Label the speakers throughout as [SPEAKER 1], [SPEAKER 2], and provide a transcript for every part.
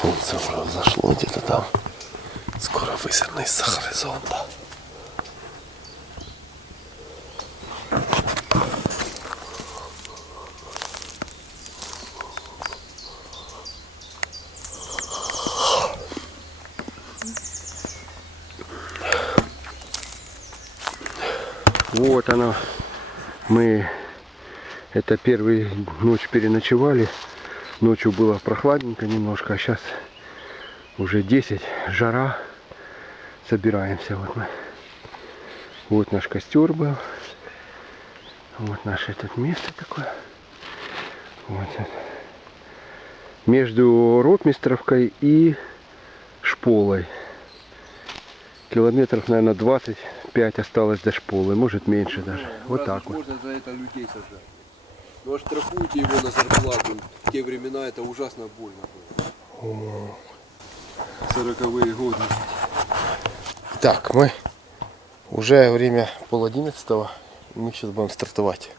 [SPEAKER 1] Сонце вже взошло где-то там. Скоро визирне з-за горизонта. Вот оно. Мы это первую ночь переночевали. Ночью было прохладненько немножко, а сейчас уже 10, жара. Собираемся вот мы. Вот наш костер был. Вот наше тут место такое. Вот это. Между Ротмистровкой и Шполой. Километров, наверное, 25 осталось до Шполы. Может меньше даже. Вот так вот.
[SPEAKER 2] Можно за это людей сажать. Ну а штрафуйте его на зарплату. В те времена это ужасно больно было. Сороковые годы.
[SPEAKER 1] Так, мы уже время пол одиннадцатого. Мы сейчас будем стартовать.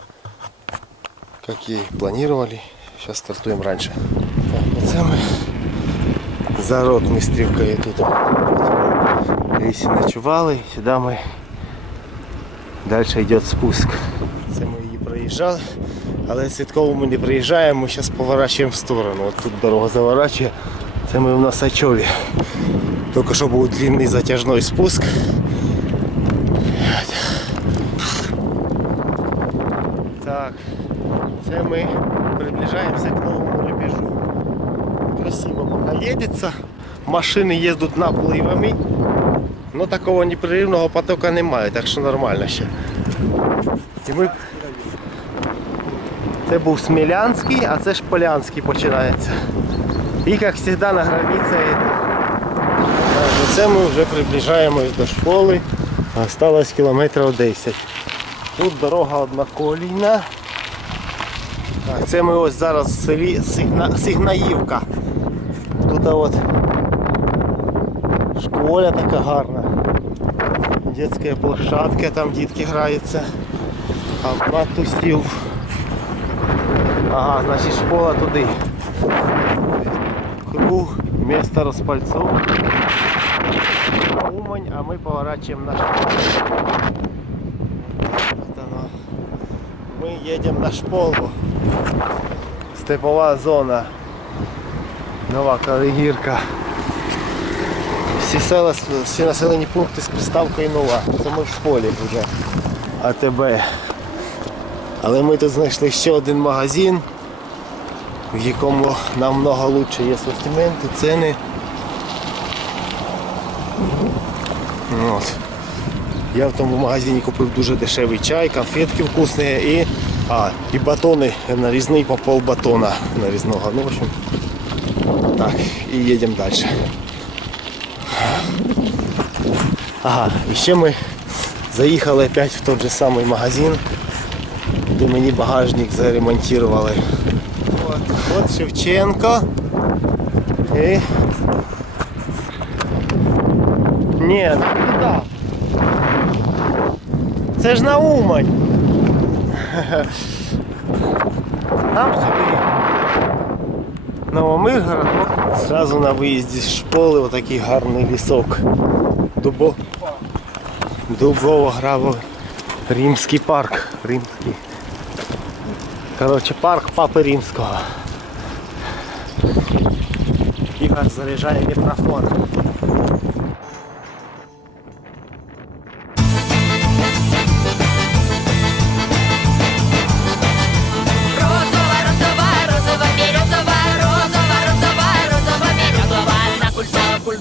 [SPEAKER 1] Как и планировали. Сейчас стартуем раньше. Так, оце ми за ротмистрівкою тут в лісі ночували. Сюди ми далі йде спуск. Це ми її проїжджали, але свідково ми не приїжджаємо, ми зараз поворачуємо в сторону. От тут дорога заворачує. Це ми в Носачові. Тільки що був длинний затяжний спуск. Так, це ми приближаємося к новому рубежу. Красиво пока едется. Машини їздять напливами. Но такого непрерывного потока немає, так що нормально ще. І ми... Це був Смілянський, а це Шполянський починається. І як завжди на границі. Оце ми вже приближаємось до школи. Осталось кілометрів 10. Тут дорога одноколійна. Так, це ми ось зараз в селі Сигна... Сигнаївка. Тут от школа така гарна. Детська площадка, там дітки граються. Автомат пустів. Ага, значить школа туди. Круг, місто розпальцовки. Умань, а ми поворачуємо на школу. Вот оно. Ми їдемо на шполу. Степова зона. Нова Калигірка. Всі села, всі населені пункти з приставкою нова. Це ми в шполі вже. АТБ. Але ми тут знайшли ще один магазин, в якому намного лучше є асортимент і ціни. От. Я в тому магазині купив дуже дешевий чай, конфетки вкусні і, а, і батони нарізний по пол батона нарізного. Ну, в общем, так, і їдемо далі. Ага, і ще ми заїхали опять в той же самий магазин, де мені багажник заремонтували. От, от Шевченко. І... Ні, не туди. Це ж на Умань. Нам сюди. Новомиргород, от зразу на виїзді з школи отакий гарний лісок. Дубо. Дубово граво. Римський парк. Римський. Коротше, парк Папи Римського. Ігор заряджає мікрофон.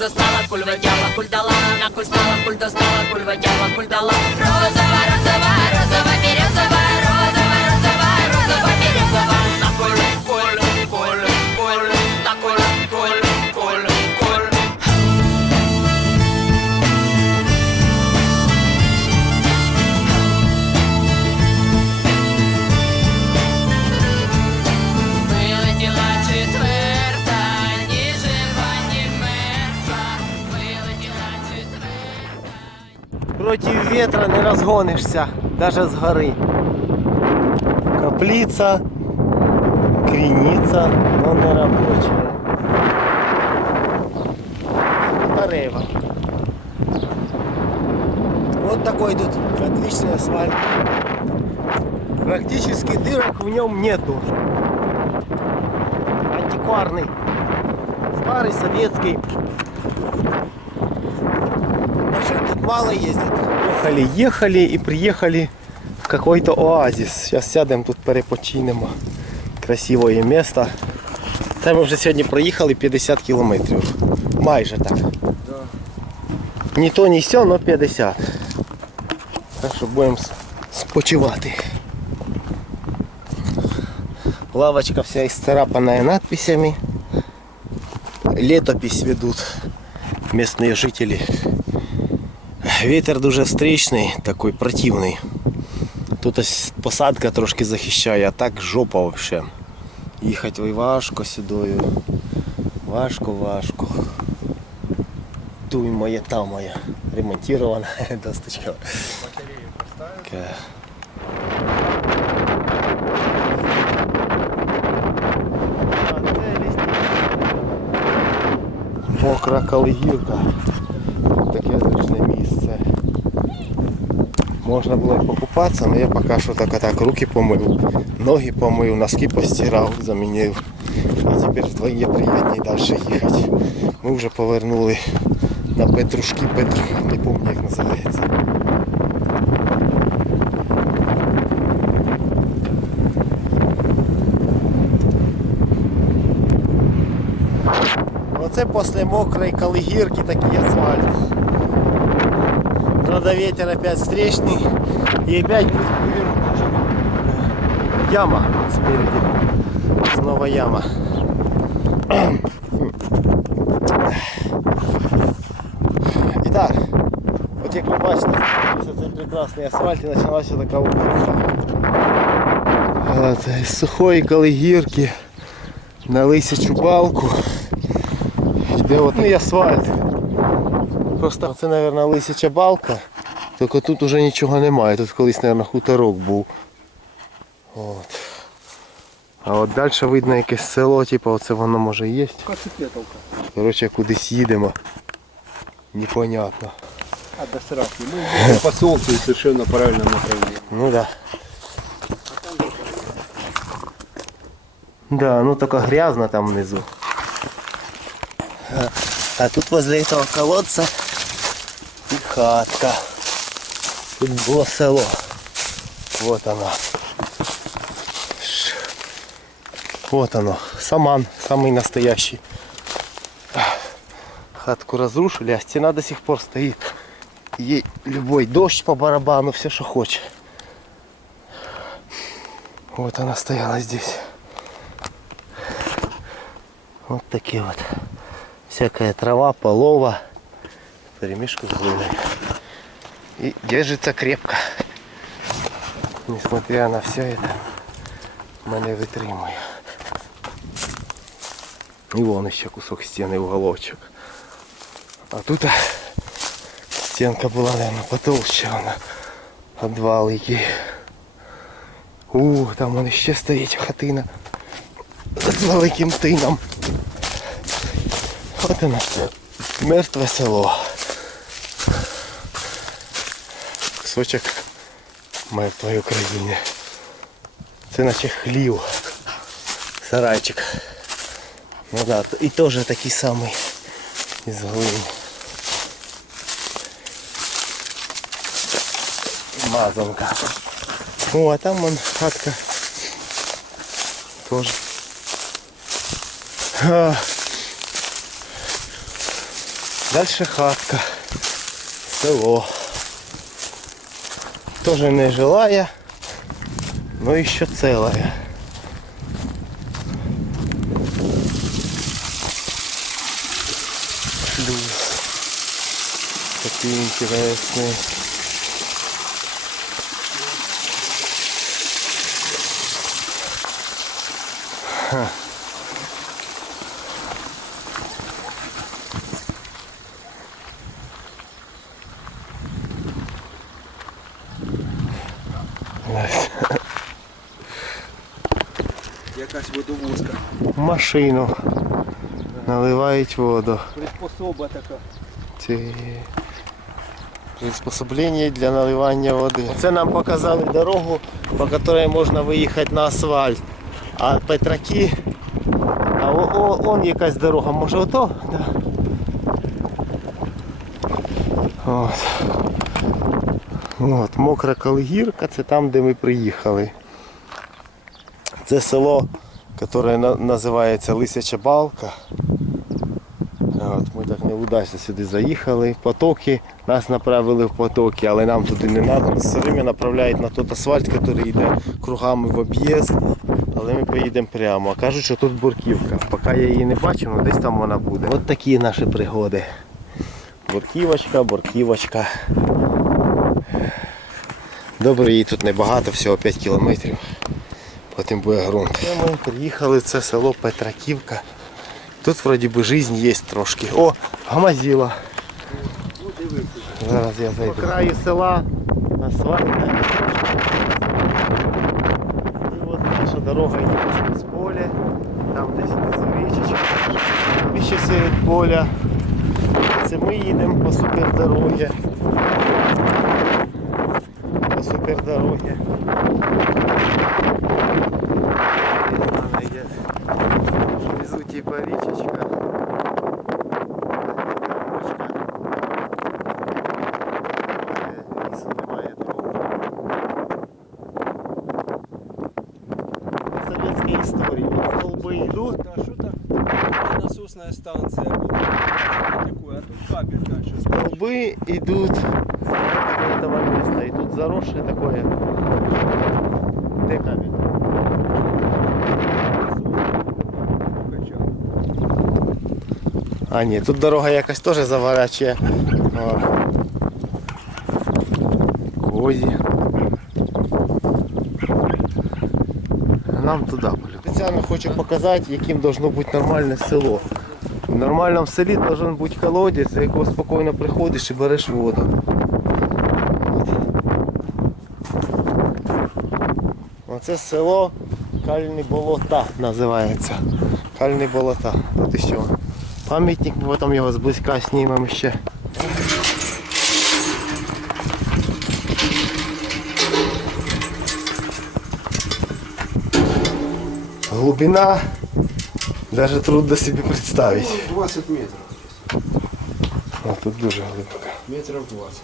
[SPEAKER 3] Достала, куль видяла, куль дала. На куль стала, куль достала, куль видяла, куль дала. Розова,
[SPEAKER 1] разгонишься, даже с горы. Каплица, кринится, но не рабочая. Тарева. Вот такой тут отличный асфальт. Практически дырок в нем нету. Антикварный. Старый советский Машин тут мало ездит. Ехали, ехали и приехали в какой-то оазис. Сейчас сядемо тут перепочинемо. Красивое місто. Це ми вже сьогодні проїхали 50 кілометрів. Майже так. Ні то, ні сьо, але 50. Так що будемо с- спочивати. Лавочка вся исцарапанная надписями. Летопись ведут местные жители. Вітер дуже встречний, такий противний. Тут ось посадка трошки захищає, а так жопа вообще. Їхати ой важко сюдою. Важко, важко. Туй моя та моя. Ремонтирована досточка. Така. Мокра калигірка. Можна було й покупатися, але я поки що так, так руки помив, ноги помив, носки постирав, замінив. І тепер вдвоє приємні далі їхати. Ми вже повернули на Петрушки, Петру, не пам'ятаю як називається. Оце після мокрої калигірки такий асфальт. Правда ветер опять встречный и опять будет вывернута яма спереди. Снова яма. Итак, от як ви бачите, це прекрасний асфальт і почалася така уборка. Це з сухої калигірки на лисячу балку. Іде от ну, і асфальт. Просто це, мабуть, лисяча балка. Тільки тут уже нічого немає. Тут колись, мабуть, хуторок був. От. А от далі видно якесь село, типу оце воно може є. Коротше, кудись їдемо. Непонятно.
[SPEAKER 2] А, до. Мы едем по солнцу и совершенно правильном направлении.
[SPEAKER 1] Ну да. Да, ну только грязно там внизу. А, а тут возле этого колодца и хатка. Тут было село. Вот оно. Вот оно. Саман, самый настоящий. Хатку разрушили, а стена до сих пор стоит. Ей любой дождь по барабану, все, что хочет. Вот она стояла здесь. Вот такие вот. Всякая трава, полова, перемешку с глиной. И держится крепко. Несмотря на все это, мене витримує. І вон еще кусок стены уголочек. А тут стенка була, наверное, потолще вона. Подвал який. У, там вон ще стоїть хатина. З великим тином. От воно. Мертве село. Кусочок мертвої України. Це наче хлів. Сарайчик. Ну да, і теж такий самий із глини. Мазанка. О, а там вон хатка. Тоже. А. Дальше хатка. Село. Тоже не жилая, но еще целая. Шлюз. Такие интересные.
[SPEAKER 2] Якась водовозка.
[SPEAKER 1] в машину. Наливають воду.
[SPEAKER 2] Приспособа така.
[SPEAKER 1] Ці приспособлення для наливання води. Це нам показали дорогу, по якій можна виїхати на асфальт. А Петраки. А о, о, он якась дорога, може ото? Да. От. От, мокра Калигірка, це там, де ми приїхали. Це село, на- називається Лисяча Балка. От, ми так неудачно сюди заїхали. Потоки нас направили в потоки, але нам туди не треба. Нас все время направляють на той асфальт, який йде кругами в об'їзд. Але ми поїдемо прямо. Кажуть, що тут бурківка. Поки я її не бачу, але десь там вона буде. От такі наші пригоди. Бурківочка, бурківочка. Добре, її тут небагато, всього 5 кілометрів. Потім буде ґрунт. Ми приїхали в це село Петраківка. Тут вроді би жизнь є трошки. О, гамазіла. Зараз я зайду. По краю села асфальтна. І от наша дорога йде через поле. Там десь річечка. І ще серед поля. Це ми їдемо по супердорогі. По супердорогі. Вона йде Внизу типа річечка. Е, Лісу немає такого. Советська історія От Столби йдуть.
[SPEAKER 2] Да, что там? Насосная станция была. Такое, а тут кабель дальше.
[SPEAKER 1] Столбы идут с этого места. И тут заросшее такое. Где камень? А, ні, тут дорога якась теж заворачує. О. Козі. Нам туди полюбити. Спеціально хочу показати, яким должно бути нормальне село. В нормальному селі должен бути колодязь, за якого спокійно приходиш і береш воду. Оце село Кальні болота називається. Кальні болота. Тут ще пам'ятник, ми потім його зблизька знімемо ще. Глубина даже трудно себе представить.
[SPEAKER 2] 20 метров.
[SPEAKER 1] А тут дуже глибоко.
[SPEAKER 2] Метров 20.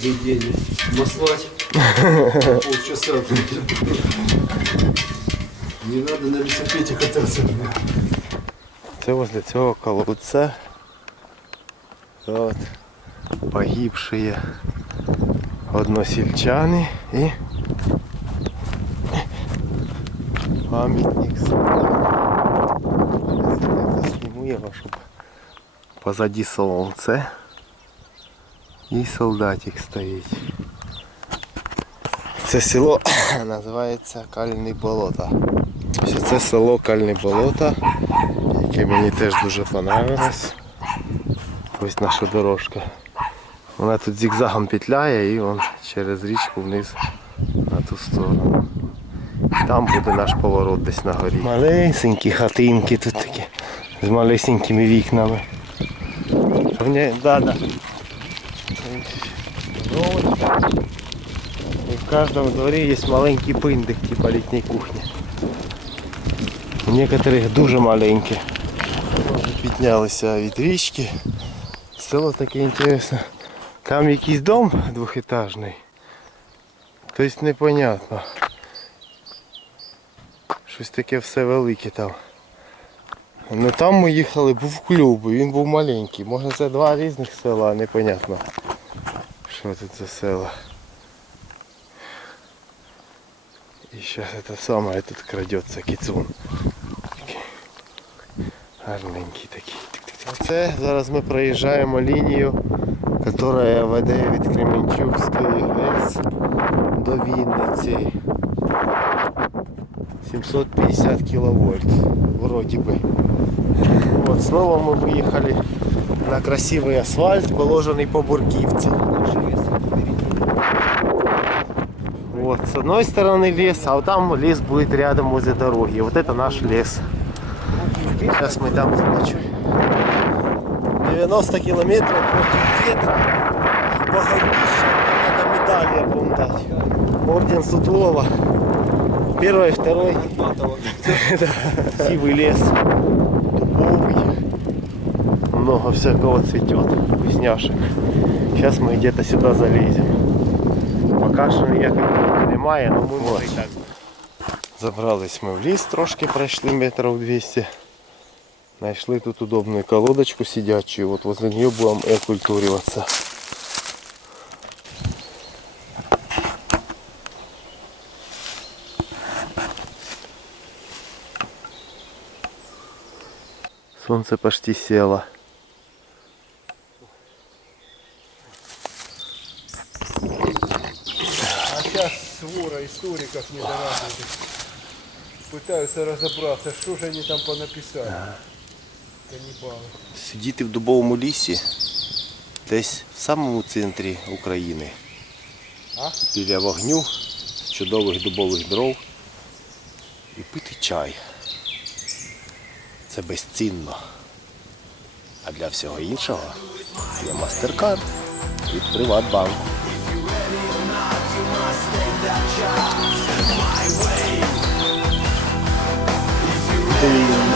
[SPEAKER 2] каждый день маслать. Полчаса. Не надо на велосипеде кататься.
[SPEAKER 1] Це возле цього колодця. От. Погибшие односельчани і пам'ятник солдату. Засніму його, щоб позаді сонце. І солдатик стоїть. Це село називається Кальні болота. Це село Кальні болота яке мені теж дуже понравилось. Ось наша дорожка. Вона тут зігзагом петляє і вон через річку вниз на ту сторону. Там буде наш поворот десь на горі. Малесенькі хатинки тут такі з малесенькими вікнами. Да, да. Лавочка. І в кожному дворі є маленький пиндик, типа літньої кухні. У некоторых дуже маленькі. Піднялися від річки. Село таке інтересне. Там якийсь дом двохетажний. Тобто непонятно. Щось таке все велике там. Ну там ми їхали, був клуб, і він був маленький. Може це два різних села, непонятно. Що тут за села. И сейчас это самое тут крадется кіцун. Такий Гарненький такий. Тик-тик-тик. Оце зараз ми проїжджаємо лінію, яка веде від Кременчугської ГЕС до Вінниці. 750 киловольт, вроде бы. Вот, снова мы выехали на красивый асфальт, положенный по Буркивце. вот, с одной стороны лес, а вот там лес будет рядом возле дороги. Вот это наш лес. Сейчас мы там значу. 90 километров против ветра. Богатища. Надо медали я дать. Орден Сутулова. Первый, второй. Сивый лес. Дубовый. Много всякого цветет. Вкусняшек. Сейчас мы где-то сюда залезем. Пока що ніякої немає, але ми могли так. Забрались ми в ліс, трошки пройшли метрів 200. Знайшли тут удобную колодочку сидячую. Вот возле нее будем окультуриваться. Солнце почти село.
[SPEAKER 2] свора историков недоразвитых пытаются разобраться, что же они там понаписали. Каннибалы.
[SPEAKER 1] Сидіти в дубовому лісі десь в самому центрі України.
[SPEAKER 2] А?
[SPEAKER 1] Біля вогню з чудових дубових дров і пити чай. Це безцінно. А для всього іншого є мастер-карт від Приватбанку. the